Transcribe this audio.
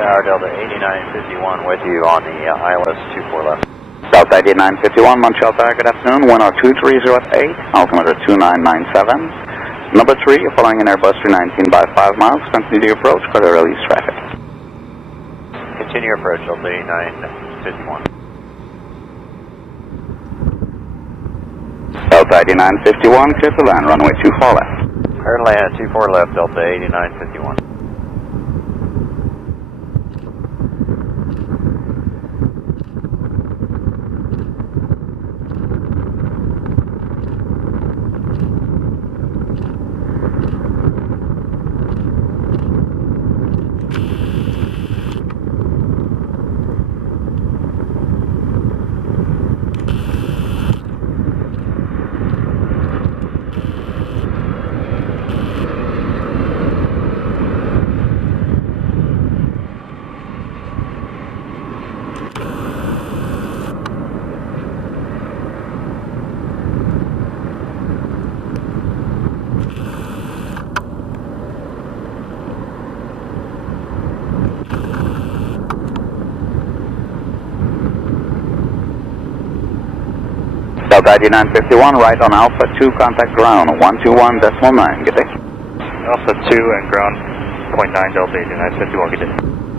Tower Delta 8951 with you on the ILS 24 left. Delta 8951, Montreal Tower, good afternoon, 10230 at 8, altimeter 2997. Number 3, you're following an Airbus 319 by 5 miles, continue to approach for the release traffic. Continue approach, Delta 8951. Delta 8951, clear to land, runway 24 left. Clear to land, 24 left, Delta 8951. Delta 8951, right on Alpha 2, contact ground, 121.9, good day. Alpha 2 and ground, .9 Delta 8951, good day.